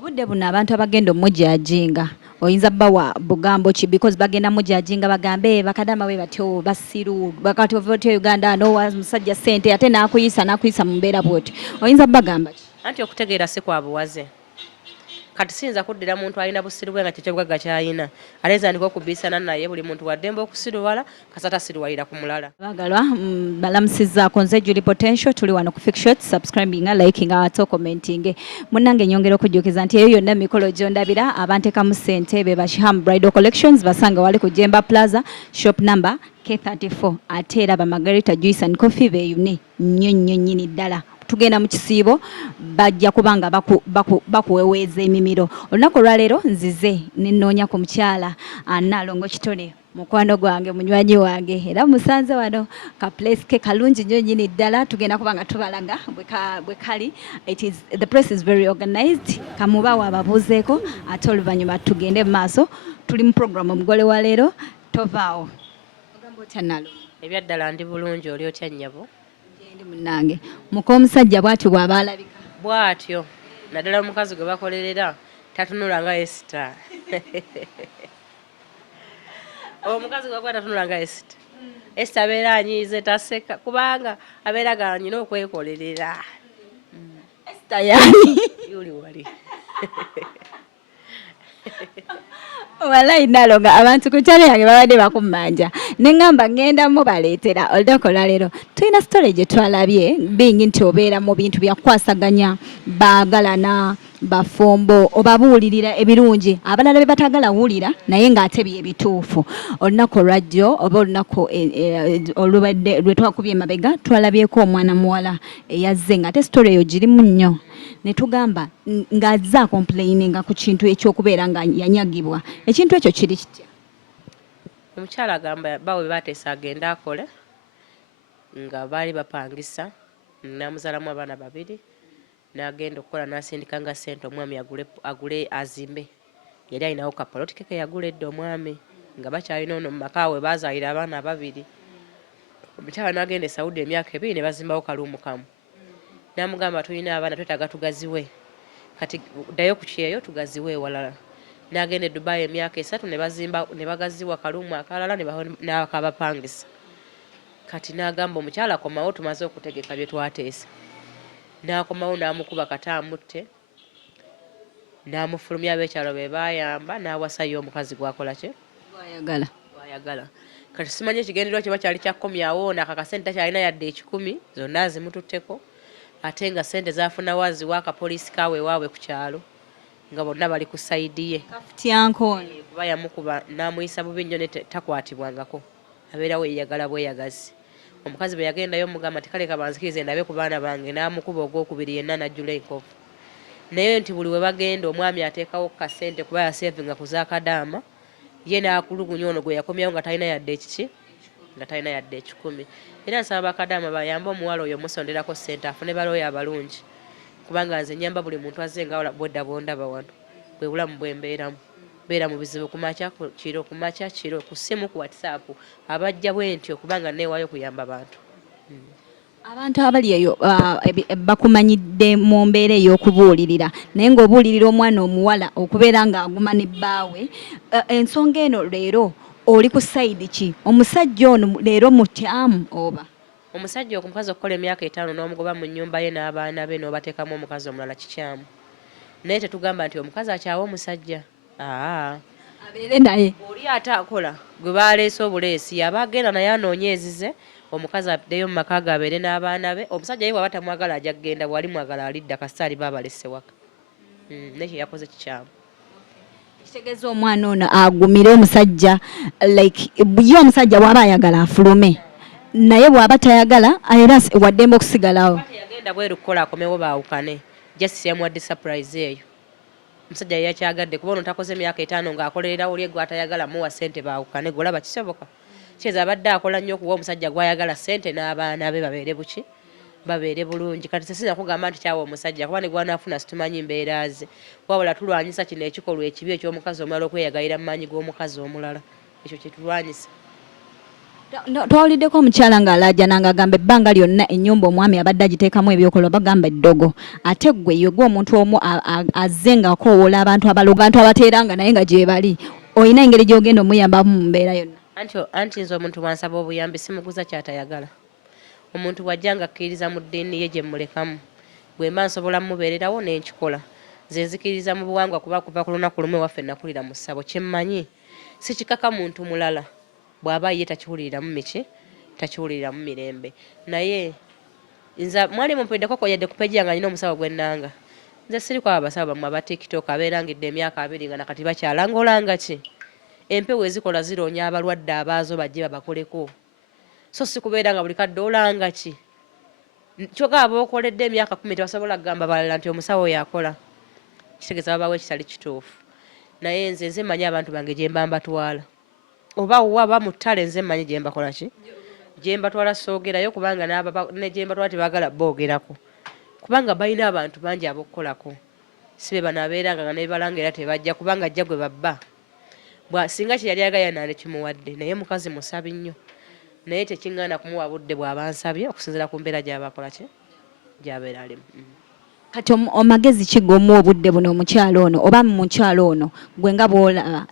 Obudde buno abantu abagenda omujajinga oyinza bawa bugambo ki because bagenda mujajinga bagambe bakadama we batyo basiru bakati ovotyo Uganda no wa musajja sente ate nakuyisa mu mbeera bwoti oyinza bagamba ki anti okutegeera si kwa buwaze kati siyinza kuddira muntu alina busiru bwe nga kyekyobugaga kyayina aleza ndiko okubisana naye buli muntu waddembe okusiruwala kasata siruwalira ku mulala bagalwa balamusizzaako nze Julie Potential tuli wano ku Fixshot subscribing liking ate commenting munnange nyongera okujjukiza nti eyo yonna mikolo gyondabira abantekamu ssente be Basham Bridal Collections basanga wali ku Jemba Plaza shop number K34 ate era ba Margarita Juice and Coffee beeyune nnyo nnyini ddala tugenda mu kisiibo bajja kubanga bakuweweeza emimiro olunaku olwaleero nzize nenoonya ku mukyala Nalongo Kitone mukwano gwange munywanyi wange era musanze wano ka place ke kalungi nnyo nnyini ddala tugenda kubanga tubalaga bwe kali the place is very organized kamubaawo ababuuzeeko ate oluvannyuma tugende mu maaso tuli mu program omugole wa leero tovaawo ogamba otya Nalongo ebyaddala ndi bulungi oli otya nnyabo munange muko omusajja bwatyo bw'aba alabika bwatyo naddala omukazi gwe bakolerera tatunula nga Esther omukazi gwe tatunula nga Esther Esther abeera anyiize taseka kubanga abeera ganyina okwekolerera Esther yani yuli wali Wallahi Nalongo abantu ku channel yange babadde bakummanja nengamba ngenda mubaleetera olunaku olwaleero tulina story gye twalabye bingi nti obeera mu bintu byakwasaganya baagalana bafombo obabuulirira ebirungi abalala be batagala wulira naye ng'ate bye bituufu olunaku olwajjo oba olunaku olubadde lwe twakubye emabega twalabyeko omwana muwala eyazze ng'ate story eyo girimu nnyo ne tugamba ng'azza complaininga ku kintu ekyokubeera nga yanyagibwa ekintu ekyo kiri kitya omukyala agamba bawe bateesa agenda akole nga baali bapangisa namuzaalamu abaana babiri n'agenda okukola n'asindika nga ssente omwami agule azimbe yali alinawo kapolotike ke yagula edda omwami nga bakyalina ono mu maka we baazaalira abaana babiri omukyala n'agenda e Saudi emyaka 2 ne bazimbawo kaluumu kamu n'amugamba tulina abaana twetaaga tugaziwe kati ddayo ku kyeyo tugaziwe ewalala n'agenda e Dubai emyaka 3 ne bagaziwa kaluumu akalala n'akabapangisa kati n'agamba omukyala komawo tumaze okutegeka bye twateesa n'akomawo n'amukuba katamutte n'amufulumya ab'ekyalo be bayamba n'awasayo omukazi gwakola kye gwayagala kati simanyi ekigendererwa kye bakyali kyakomyawo n'akakasente takyalina yadde 10 zonna zimututteko ate nga sente zafuna waziwa akapoliisi kawe waawe ku kyalo nga bonna bali ku sayidi ye kuba yamukuba n'amuyisa bubi nnyo ne takwatibwangako abeerawo yeyagala bweyagazi omukazi bwe yagendayo mugamba tikale kabanzikirize ndabe ku baana bange n'amukuba ogwokubiri yenna najjula enkovu naye nti buli we bagenda omwami ateekawo kasente kuba yasevinga ku zaakadaama ye n'akulugunya ono gwe yakomyawo nga talina yadde ekiki nga talina yadde 10 era nsaba bakadaama bayambe omuwala oyo omusonderako ssente afune balooyo abalungi kubanga nze nyamba buli muntu azze nga bwedda bwondaba wano bwe bulamu bwembeeramu beera mu bizibu kumakya kiro ku ssimu ku WhatsApp abajja bwentyo kubanga neewaayo kuyamba abantu abantu abali eyo bakumanyidde mu mbeera ey'okubuulirira naye ng'obuulirira omwana omuwala okubeera ng'aguma ne bbaawe ensonga eno leero oli ku sayidi ki omusajja ono leero mutyamu oba omusajja omukazi okukola emyaka 5 n'omugoba mu nnyumba ye n'abaana be n'obateekamu omukazi omulala kikyamu naye tetugamba nti omukazi akyawa omusajja abeere naye oli ate akola gwe baleese obuleesi yaba agenda naye anoonyeezize omukazi addeyo mu maka ge abeere n'abaana be omusajja ye bw'aba tamwagala ajja kugenda bw'ali mwagala alidda kasita ali baabalese waka nekyo yakoze kikyamu kitegeeza omwana ono agumire omusajja like ye omusajja bw'aba ayagala afulume naye bw'aba tayagala era waddembe okusigalawo yagenda bweru kukola akomewo baawukane justice yamuwadde surprise eyo omusajja ye yakyagadde kuba ono takoze emyaka 5 ng'akolerera oli egwe atayagala muwa ssente baawukane gwe olaba kisoboka kyeza abadde akola nnyo okuwa omusajja gwayagala ssente n'abaana be babeere buki babeere bulungi kati sesina kugamba nti kyawa omusajja kuba ne gwanaafuna situmanyi mbeera ze wabula tulwanyisa kino ekikolwa ekibi eky'omukazi omulala okweyagalira mu maanyi g'omukazi omulala ekyo kye tulwanyisa Twawuliddeko omukyala ng'alaja n'agamba ebbanga lyonna ennyumba omwami abadde agiteekamu ebyokulwa bagamba eddogo ate gwe yogwa omuntu omu azze ng'akoowoola abantu abateeranga naye nga gye bali olina engeri gy'ogenda omuyambamu mu mbeera yonna. Anti nze omuntu bwansaba obuyambi simuguza kyatayagala. Omuntu bw'ajja ng'akkiririza mu ddiini ye gye mmulekamu bwe mba nsobola mmubeererawo n'enkikola. Nze nzikiririza mu buwangwa kuba kuva ku lunaku lumu ewaffe nakulira mu ssabo kye mmanyi sikikaka muntu mulala bw'aba ye takiwuliriramu miki takiwuliriramu mirembe naye nza mwali mumpeddeko koyadde ku peji yange alina omusawo gw'ennanga nze siri kwaba abasawo bammwe aba tiktok abeerangidde emyaka 2 nga nakati bakyalanga olanga ki empewo ezikola ziroonya abalwadde abaazo bajje babakoleko so si kubeera nga buli kadde olanga ki kyokka abookoledde emyaka 10 tebasobola kugamba balala nti omusawo yakola kitegeeza babawo ekitali kituufu naye nze mmanyi abantu bange gye mba mbatwala oba waba mu ttale nze mmanyi gye mbakola ki gye mbatwala soogerayo kubanga ne gye mbatwala tebaagala boogerako kubanga balina abantu bangi ab'okukolako si be bano abeeranga nga ne balanga era tebajja kubanga ajja gwe babba singa kye yali ayagala nandekimuwadde naye mukazi musabi nnyo naye tekiŋŋaana kumuwa budde bw'aba nsabye okusinziira ku mbeera gy'abakola ki gy'abeera alimu. Kati omagezi kigomu obudde buno omukyalo ono oba mu mukyalo ono gwe nga bw'olaba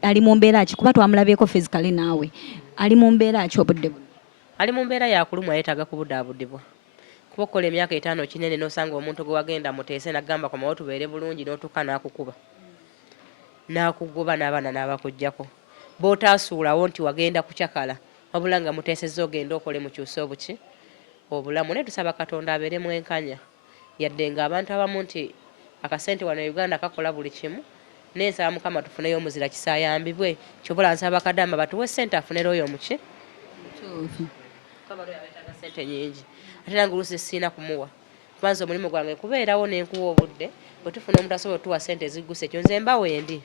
ali mu mbeera ki kuba twamulabyeko physically naawe ali mu mbeera ki obudde buno? Ali mu mbeera yakulumwa yeetaaga kubudaabudibwa kuba okukola emyaka 5 kinene n'osanga omuntu gwe wagenda muteese n'agamba komawo tubeere bulungi n'otuuka n'akukuba n'akugoba n'abaana n'abakuggyako b'otaasuulawo nti wagenda kukyakala wabula nga muteesezza ogenda okole mukyuse obuki obulamu naye tusaba Katonda abeere mwenkanya yadde ng'abantu abamu nti akasente wano Uganda kakola buli kimu n'ensaba Mukama tufuneyo omuzira kisaayambibwe kyobula nsaba Kadama batuwe ssente afunero oyo muki kama lwe abetaaga ssente nyingi ate nange oluusi sirina kumuwa kubanza omulimu gwange kubeerawo n'enkuwa obudde bwe tufuna omuntu asobola otuwa ssente ezigguse ekyo nze mba wendi.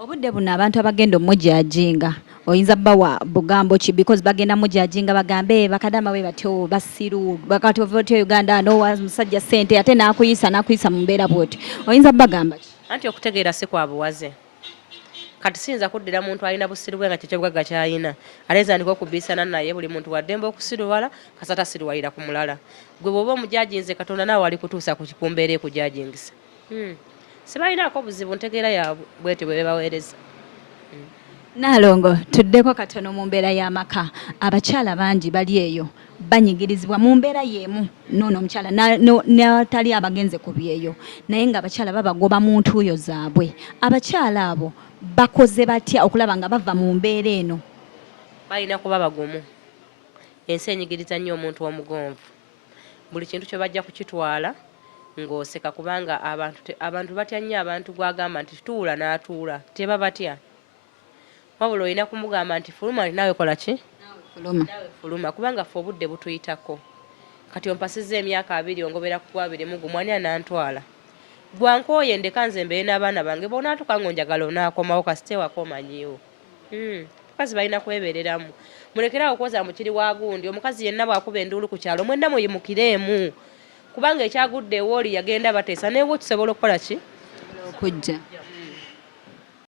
Obudde buno abantu abagenda omujajinga oyinza bawa bugambo ki because bagenda mujajinga bagambe bakadama we batyo basiru bakati ovotyo Uganda no musajja sente ate nakuyisa mu mbeera bwoti oyinza bagamba ki? Anti okutegeera si kwa buwaze kati siyinza kuddira muntu alina busiru bwe nga kyekyo bwagga kyayina aleza ndiko okubiisana naye buli muntu waddemba okusiruwala kasata siruwalira ku mulala gwe bw'oba omujajinze Katonda naawe ali kutuusa ku kikumbeera ekujajingisa. Sibalinaako buzibu ntegeera yaabwe bwete bwe baweereza. Nalongo tuddeko katono mu mbeera y'amaka abakyala bangi bali eyo banyigirizibwa mu mbeera y'emu noono omukyala n'atali abagenze ku byeyo naye nga abakyala babagoba mu ntuuyo zaabwe abakyala abo bakoze batya okulaba nga bava mu mbeera eno? Balina kuba bagumu ensi enyigiriza nnyo omuntu omugonvu buli kintu kye bajja kukitwala ng'oseka kubanga abantu batya nnyo abantu gwagamba nti tuula n'atuula teba batya wabula olina kumugamba nti fuluma naawe kola ki nawe fuluma kubanga ffe obudde butuyitako kati ompasizza emyaka 2 ongobera ku 21 gumwani anantwala gwankooye ndeka nze mbeere n'abaana bange boonaatuka ngo njagala onaakomawo kasite wakomanyiwo. Abakazi balina kwebeereramu mulekerawo okwoza mukiri wa gundi omukazi yenna bw'akuba enduulu ku kyalo mwenna muyimukiremu kubanga ekyagudde ewooli yagenda bateesa neewe kisobola okukola ki okujja